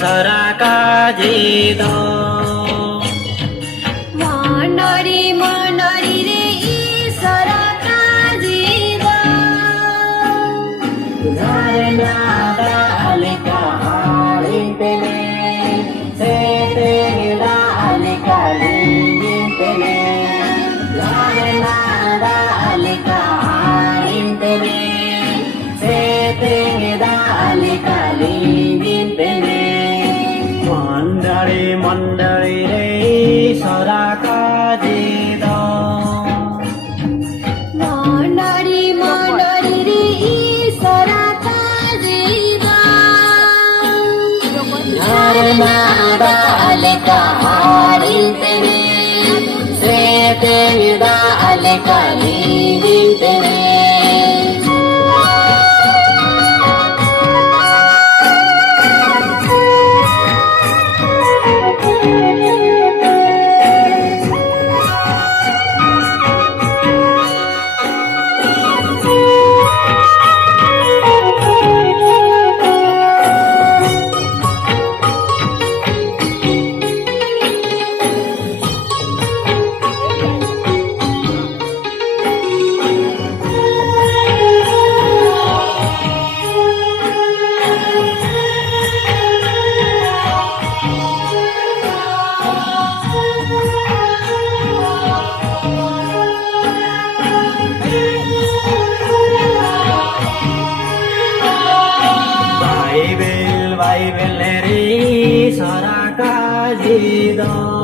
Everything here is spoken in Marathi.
सरा काजिदो मंडरी मंडरी रे ईश्वरा काजिदो झरना दालिका हारिंतेने सेते दालिका लिंगिंतेने झरना दालिका हारिंतेने सेते दालिका लिंगिंतेने मंडरी मंडरी रे ईश्वरा काजिदो मंडरी मंडरी रे ईश्वरा काजिदो झरना दालिका हारिंतेने सेते दालिका लिंगिंतेने Baibel leri sara kajido